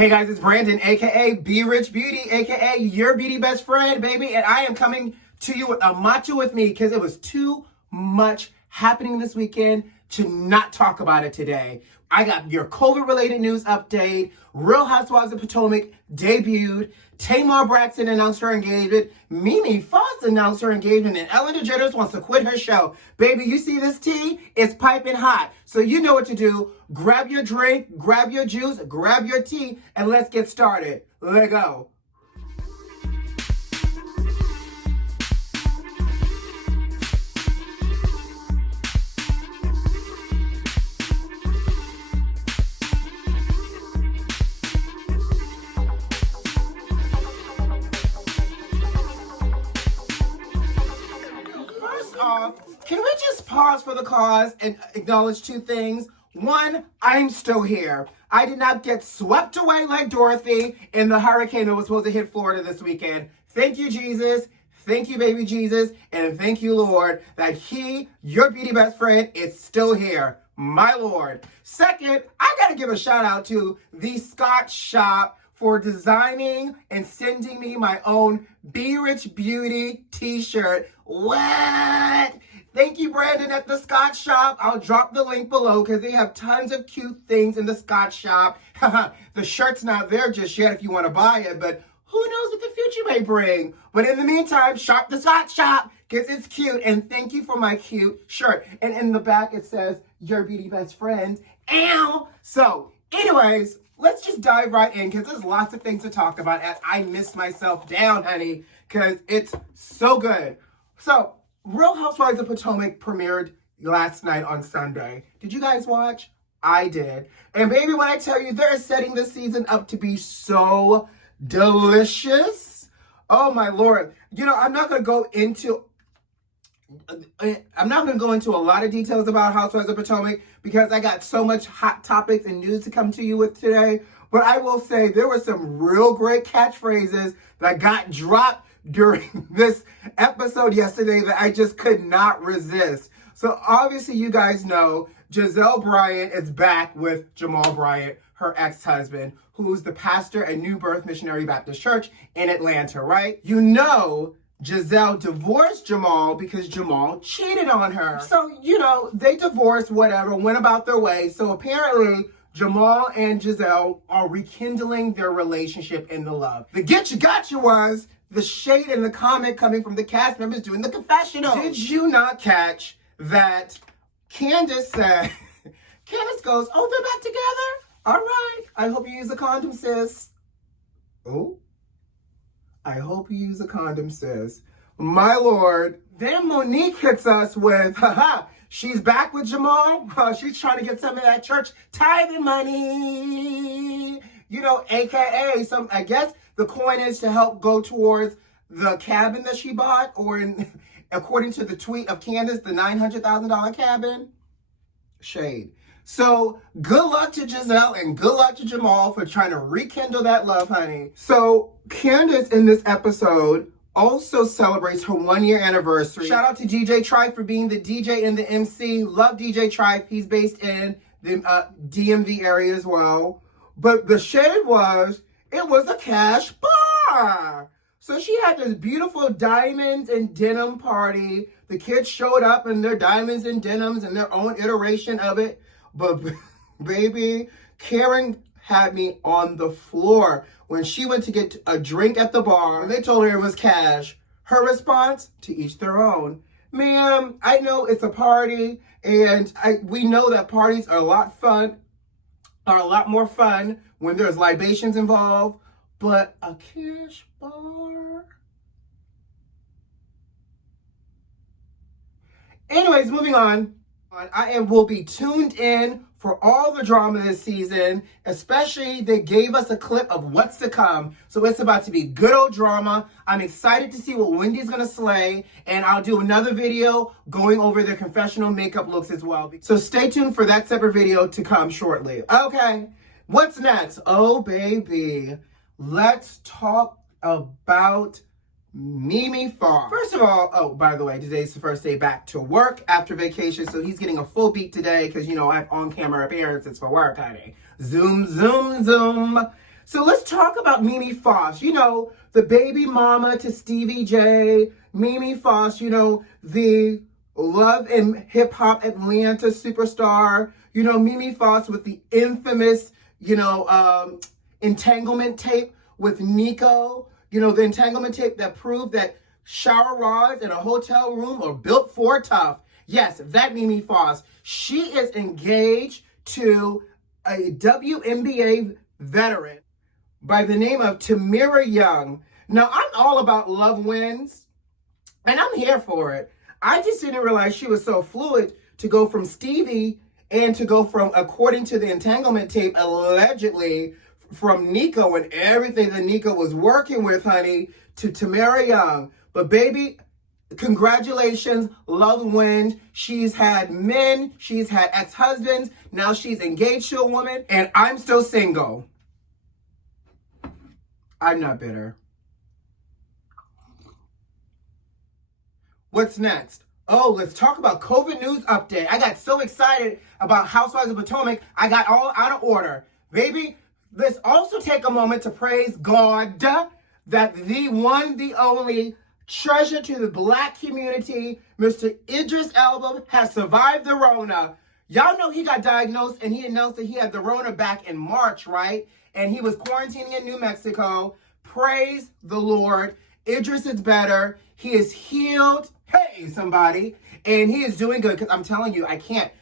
Hey guys, it's Brandon, aka B.Rich Beauty, aka your beauty best friend, baby. And I am coming to you with a matcha with me because it was too much happening this weekend to not talk about it today. I got your COVID-related news update. Real Housewives of Potomac debuted. TAMAR Braxton announced her engagement. Faust announced her engagement. And Ellen Degeneres wants to quit her show. Baby, you see this tea? It's piping hot. So you know what to do. Grab your drink, grab your juice, grab your tea, and let's get started. Let's go. Can we just pause for the cause and acknowledge two things? One, I'm still here. I did not get swept away like Dorothy in the hurricane that was supposed to hit Florida this weekend. Thank you, Jesus. Thank you, baby Jesus. And thank you, Lord, that he, your beauty best friend, is still here. My Lord. Second, I got to give a shout out to the Scott Shop for designing and sending me my own B.Rich Beauty t-shirt. What? Thank you, Brandon, at the Scott Shop. I'll drop the link below because they have tons of cute things in the Scott Shop. The shirt's not there just yet if you want to buy it, but who knows what the future may bring. But in the meantime, shop the Scott Shop because it's cute. And thank you for my cute shirt. And in the back, it says, your beauty best friend. Ow! So, anyways, let's just dive right in because there's lots of things to talk about as I missed myself down, honey, because it's so good. So, Real Housewives of Potomac premiered last night on Sunday. Did you guys watch? I did. And baby, when I tell you, they're setting this season up to be so delicious. Oh my Lord. You know, I'm not going to go into a lot of details about Housewives of Potomac because I got so much hot topics and news to come to you with today. But I will say there were some real great catchphrases that got dropped during this episode yesterday that I just could not resist. So obviously you guys know Gizelle Bryant is back with Jamal Bryant, her ex-husband, who's the pastor at New Birth Missionary Baptist Church in Atlanta, right? You know Gizelle divorced Jamal because Jamal cheated on her. So, you know, they divorced, whatever, went about their way. So apparently Jamal and Gizelle are rekindling their relationship in the love. The get you gotcha was the shade and the comment coming from the cast members doing the confessional. Did you not catch that Candace said, Candace goes, oh, they're back together? All right. I hope you use a condom, sis. Oh, I hope you use a condom, sis. My Lord. Then Monique hits us with, she's back with Jamal. She's trying to get some of that church tithing money. You know, AKA, I guess the coin is to help go towards the cabin that she bought, or according to the tweet of Candace, the $900,000 cabin. Shade. So good luck to Gizelle and good luck to Jamal for trying to rekindle that love, honey. So Candace in this episode also celebrates her 1-year anniversary. Shout out to DJ Trife for being the DJ and the MC. Love DJ Trife. He's based in the DMV area as well. But the shade was, it was a cash bar. So she had this beautiful diamonds and denim party. The kids showed up in their diamonds and denims and their own iteration of it. But baby, Karen had me on the floor when she went to get a drink at the bar. And they told her it was cash. Her response, to each their own. Ma'am, I know it's a party, and we know that parties are a lot more fun when there's libations involved, but a cash bar? Anyways, moving on. I will be tuned in for all the drama this season, especially they gave us a clip of what's to come. So it's about to be good old drama. I'm excited to see what Wendy's gonna slay, and I'll do another video going over their confessional makeup looks as well. So stay tuned for that separate video to come shortly. Okay, what's next? Oh baby, let's talk about Faust. First of all, oh, by the way, today's the first day back to work after vacation, so he's getting a full beat today because, you know, I have on-camera appearances for work, honey. Zoom, zoom, zoom. So let's talk about Mimi Faust. You know, the baby mama to Stevie J, Mimi Faust, you know, the Love and Hip Hop Atlanta superstar. You know, Mimi Faust with the infamous, you know, entanglement tape with Nico. You know, the entanglement tape that proved that shower rods in a hotel room are built for tough. Yes, that Mimi Faust. She is engaged to a WNBA veteran by the name of TAMAR Young. Now, I'm all about love wins, and I'm here for it. I just didn't realize she was so fluid to go from Stevie and to go from, according to the entanglement tape, allegedly from Nico and everything that Nico was working with, honey, to TAMAR Young. But baby, congratulations, love wins. She's had men, she's had ex-husbands, now she's engaged to a woman, and I'm still single. I'm not bitter. What's next? Oh, let's talk about COVID news update. I got so excited about Housewives of Potomac, I got all out of order. Baby, let's also take a moment to praise God that the one, the only treasure to the Black community, Mr. Idris Elba, has survived the Rona. Y'all know he got diagnosed and he announced that he had the Rona back in March, right? And he was quarantining in New Mexico. Praise the Lord. Idris is better. He is healed. Hey, somebody. And he is doing good, because I'm telling you, I can't.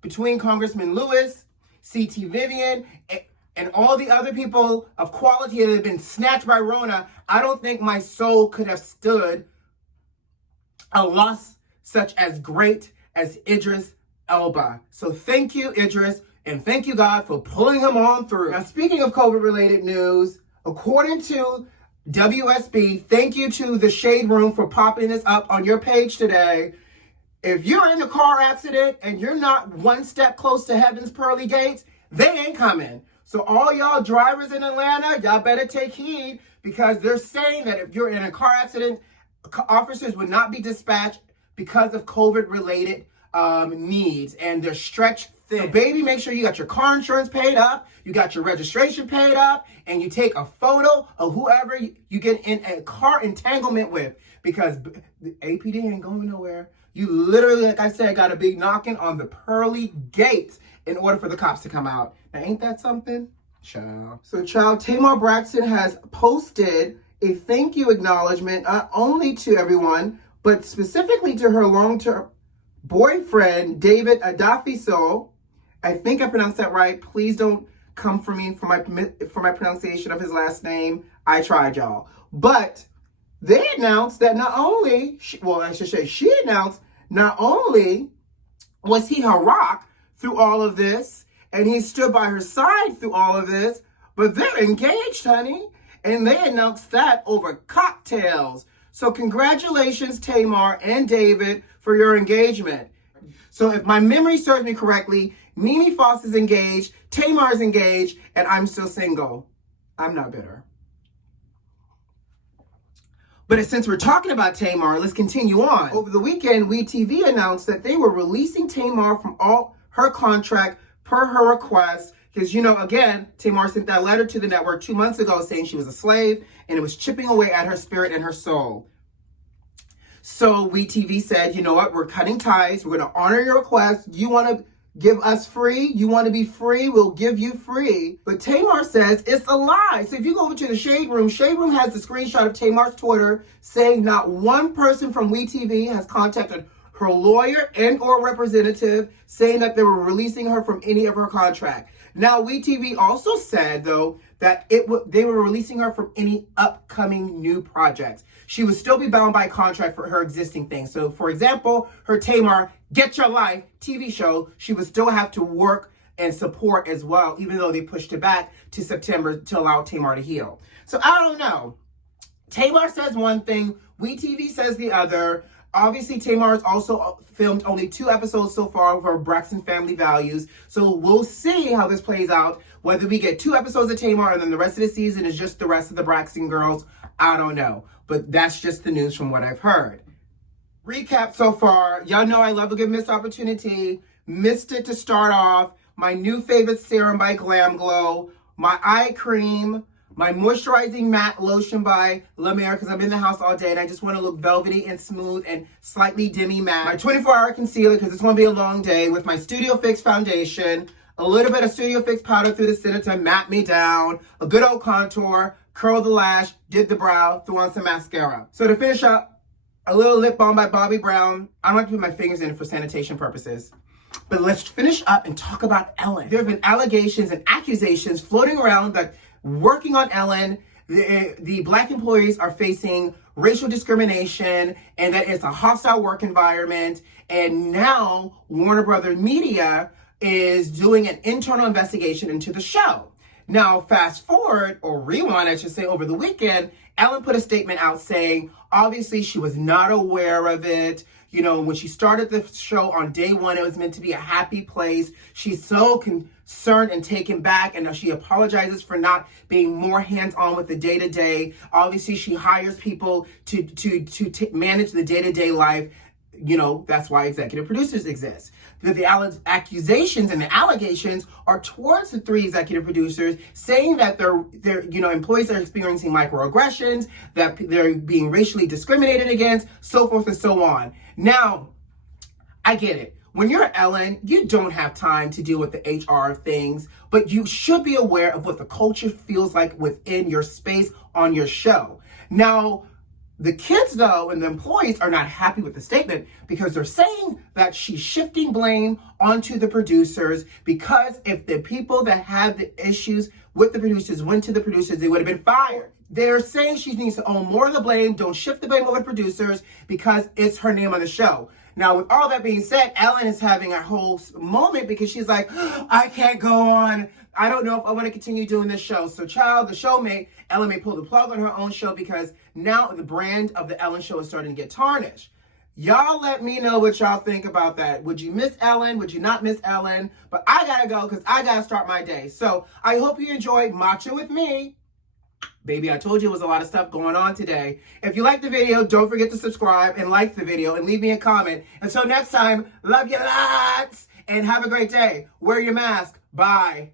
Between Congressman Lewis, C.T. Vivian, and all the other people of quality that have been snatched by Rona, I don't think my soul could have stood a loss such as great as Idris Elba. So thank you, Idris, and thank you, God, for pulling him on through. Now, speaking of COVID-related news, according to WSB, thank you to the Shade Room for popping this up on your page today. If you're in a car accident and you're not one step close to heaven's pearly gates, they ain't coming. So all y'all drivers in Atlanta, y'all better take heed, because they're saying that if you're in a car accident, officers would not be dispatched because of COVID-related needs, and they're stretched thin. So baby, make sure you got your car insurance paid up, you got your registration paid up, and you take a photo of whoever you get in a car entanglement with, because the APD ain't going nowhere. You literally, like I said, got to be knocking on the pearly gates in order for the cops to come out. Now, ain't that something? Child. So, child, Tamar Braxton has posted a thank you acknowledgement, not only to everyone, but specifically to her long-term boyfriend, David Adafiso. I think I pronounced that right. Please don't come for me for my pronunciation of his last name. I tried, y'all. But they announced that not only, she announced not only was he her rock through all of this, and he stood by her side through all of this, but they're engaged, honey. And they announced that over cocktails. So congratulations, Tamar and David, for your engagement. So if my memory serves me correctly, Mimi Faust is engaged, Tamar is engaged, and I'm still single. I'm not bitter. But since we're talking about Tamar, let's continue on. Over the weekend, WeTV announced that they were releasing Tamar from all her contract per her request. Because, you know, again, Tamar sent that letter to the network 2 months ago saying she was a slave and it was chipping away at her spirit and her soul. So WeTV said, you know what, we're cutting ties. We're going to honor your request. You want to give us free? You want to be free? We'll give you free. But Tamar says it's a lie. So if you go over to the Shade Room has the screenshot of Tamar's Twitter saying not one person from WeTV has contacted her lawyer and or representative saying that they were releasing her from any of her contract. Now, WeTV also said, though, that they were releasing her from any upcoming new projects. She would still be bound by contract for her existing things. So, for example, her Tamar Get Your Life TV show, she would still have to work and support as well, even though they pushed it back to September to allow Tamar to heal. So, I don't know. Tamar says one thing, WeTV says the other. Obviously, Tamar has also filmed only 2 episodes so far of her Braxton Family Values. So we'll see how this plays out. Whether we get 2 episodes of Tamar and then the rest of the season is just the rest of the Braxton girls, I don't know. But that's just the news from what I've heard. Recap so far. Y'all know I love a good missed opportunity. Missed it to start off. My new favorite serum by Glam Glow. my eye cream, my moisturizing matte lotion by La Mer because I'm in the house all day and I just want to look velvety and smooth and slightly demi matte. My 24-hour concealer because it's going to be a long day with my Studio Fix foundation, a little bit of Studio Fix powder through the center to matte me down, a good old contour, curl the lash, did the brow, threw on some mascara. So to finish up, a little lip balm by Bobbi Brown. I don't have to put my fingers in it for sanitation purposes. But let's finish up and talk about Ellen. There have been allegations and accusations floating around that working on Ellen, the Black employees are facing racial discrimination and that it's a hostile work environment. And now Warner Brothers Media is doing an internal investigation into the show. Now, fast forward, or rewind, I should say, over the weekend, Ellen put a statement out saying, obviously, she was not aware of it. You know, when she started the show on day one, it was meant to be a happy place. She's so concerned and taken back, and she apologizes for not being more hands-on with the day-to-day. Obviously, she hires people to manage the day-to-day life. You know, that's why executive producers exist. The accusations and the allegations are towards the 3 executive producers saying that their employees are experiencing microaggressions, that they're being racially discriminated against, so forth and so on. Now, I get it. When you're Ellen, you don't have time to deal with the HR things, but you should be aware of what the culture feels like within your space on your show. Now, the kids, though, and the employees are not happy with the statement because they're saying that she's shifting blame onto the producers because if the people that had the issues with the producers went to the producers, they would have been fired. They're saying she needs to own more of the blame, don't shift the blame over the producers because it's her name on the show. Now, with all that being said, Ellen is having a whole moment because she's like, I can't go on. I don't know if I want to continue doing this show. So, Ellen may pull the plug on her own show because now the brand of the Ellen show is starting to get tarnished. Y'all let me know what y'all think about that. Would you miss Ellen? Would you not miss Ellen? But I gotta go because I gotta start my day. So, I hope you enjoyed Matcha with me. Baby, I told you it was a lot of stuff going on today. If you liked the video, don't forget to subscribe and like the video and leave me a comment. Until next time, love you lots and have a great day. Wear your mask. Bye.